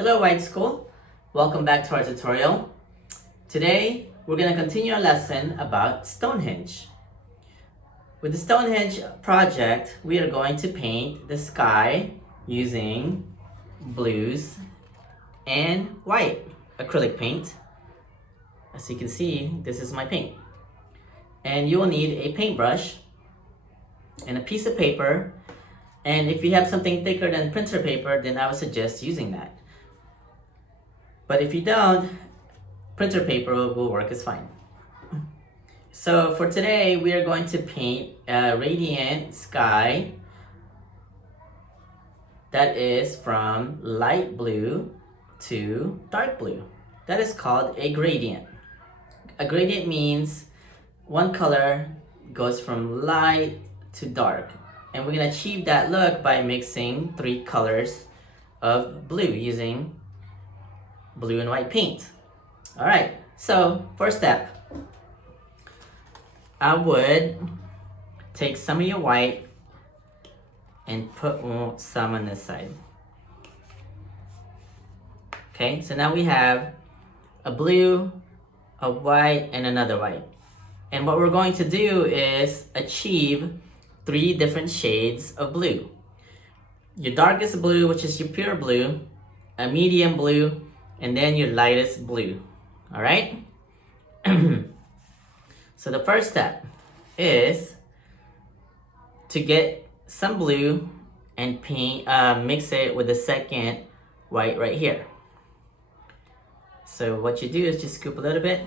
Hello White School, welcome back to our tutorial. Today we're going to continue our lesson about Stonehenge. With the Stonehenge project, we are going to paint the sky using blues and white acrylic paint. As you can see, this is my paint. And you will need a paintbrush and a piece of paper, and if you have something thicker than printer paper, then I would suggest using that. But if you don't, printer paper will work as fine. So for today, we are going to paint a radiant sky that is from light blue to dark blue. That is called a gradient. A gradient means one color goes from light to dark. And we're going to achieve that look by mixing three colors of blue using blue and white paint. All right, so first step, I would take some of your white and put some on this side. Okay, so now we have a blue, a white, and another white. And what we're going to do is achieve three different shades of blue. Your darkest blue, which is your pure blue, a medium blue, and then your lightest blue. All right? So the first step is to get some blue and paint, mix it with the second white right here. So what you do is just scoop a little bit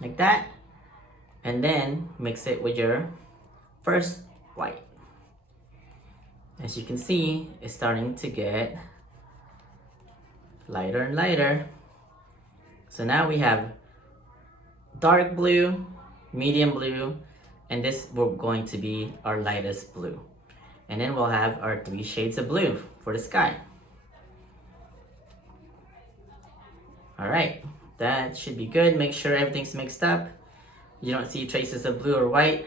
like that, and then mix it with your first white. As you can see, it's starting to get lighter and lighter. So now we have dark blue, medium blue, and this will going to be our lightest blue. And then we'll have our three shades of blue for the sky. All right, that should be good. Make sure everything's mixed up. You don't see traces of blue or white.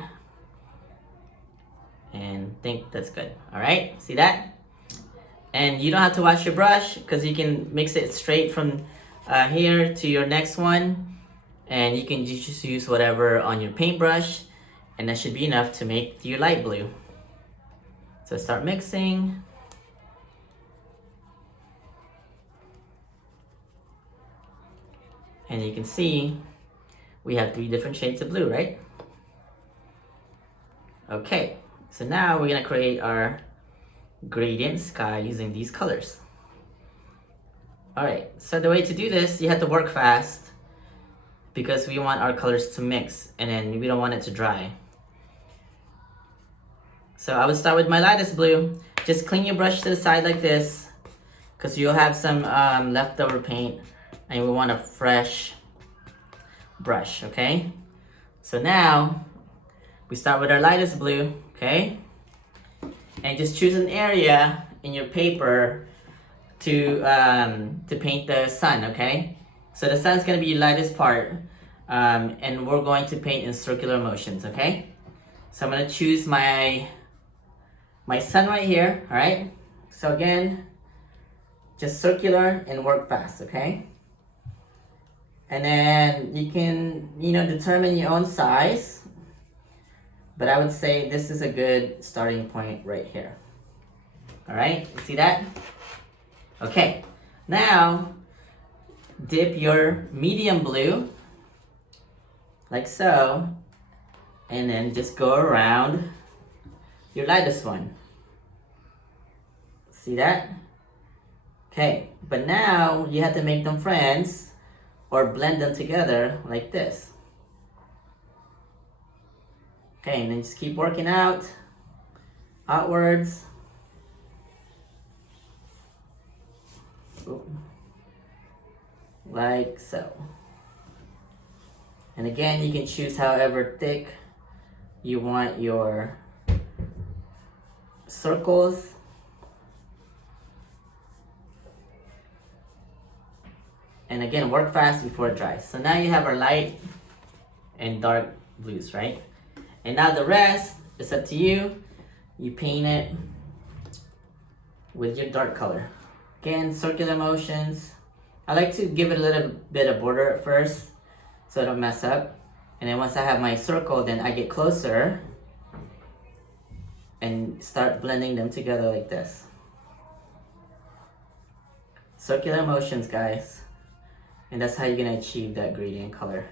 And think that's good. All right, see that? And you don't have to wash your brush because you can mix it straight from here to your next one, and you can just use whatever on your paintbrush, and that should be enough to make your light blue. So start mixing. And you can see we have three different shades of blue, right? Okay, so now we're gonna create our gradient sky using these colors. All right, so the way to do this, you have to work fast because we want our colors to mix and then we don't want it to dry. So I would start with my lightest blue. Just clean your brush to the side like this because you'll have some leftover paint and we want a fresh brush, okay? So now we start with our lightest blue, okay? And just choose an area in your paper to paint the sun, okay? So the sun's gonna be your lightest part, and we're going to paint in circular motions, okay? So I'm gonna choose my sun right here, all right? So again, just circular and work fast, okay? And then you can, determine your own size, but I would say this is a good starting point right here. All right, you see that? Okay, now dip your medium blue like so, and then just go around your lightest one. See that? Okay, but now you have to make them friends or blend them together like this. Okay, and then just keep working outwards. Like so. And again, you can choose however thick you want your circles. And again, work fast before it dries. So now you have our light and dark blues, right? And now the rest is up to you. You paint it with your dark color. Again, circular motions. I like to give it a little bit of border at first so I don't mess up. And then once I have my circle, then I get closer and start blending them together like this. Circular motions, guys. And that's how you're gonna achieve that gradient color.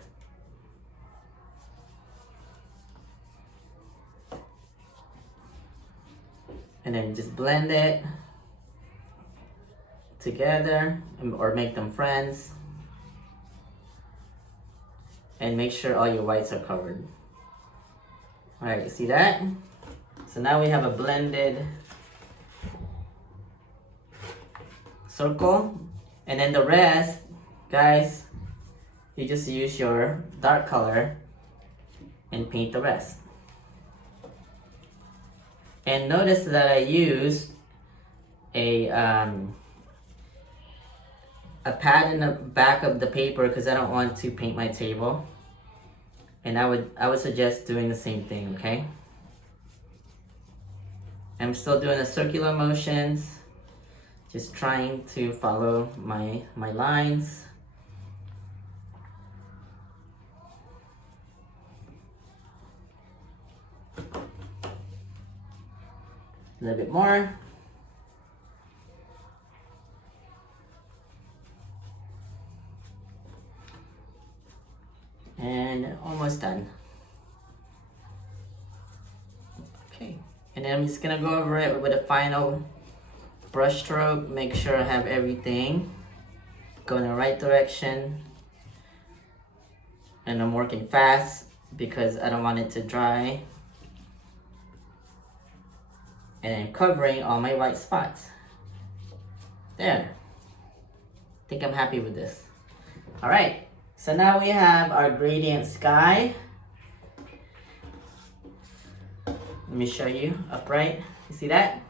And then just blend it together or make them friends. And make sure all your whites are covered. All right, see that? So now we have a blended circle. And then the rest, guys, you just use your dark color and paint the rest. And notice that I used a pad in the back of the paper because I don't want to paint my table. And I would suggest doing the same thing, okay? I'm still doing the circular motions, just trying to follow my lines. A little bit more. And almost done. Okay, and then I'm just gonna go over it with a final brush stroke. Make sure I have everything going in the right direction. And I'm working fast because I don't want it to dry. And I'm covering all my white spots. There. I think I'm happy with this. All right. So now we have our gradient sky. Let me show you upright. You see that?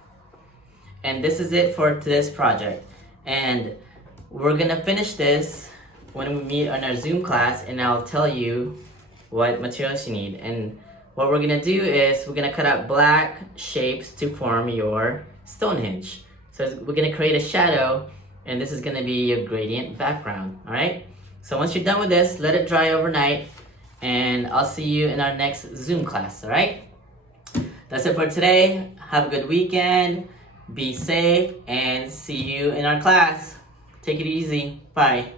And this is it for this project. And we're gonna finish this when we meet on our Zoom class, and I'll tell you what materials you need. And what we're gonna do is we're gonna cut out black shapes to form your Stonehenge. So we're gonna create a shadow, and this is gonna be your gradient background, all right? So once you're done with this, let it dry overnight, and I'll see you in our next Zoom class, all right? That's it for today. Have a good weekend, be safe, and see you in our class. Take it easy. Bye.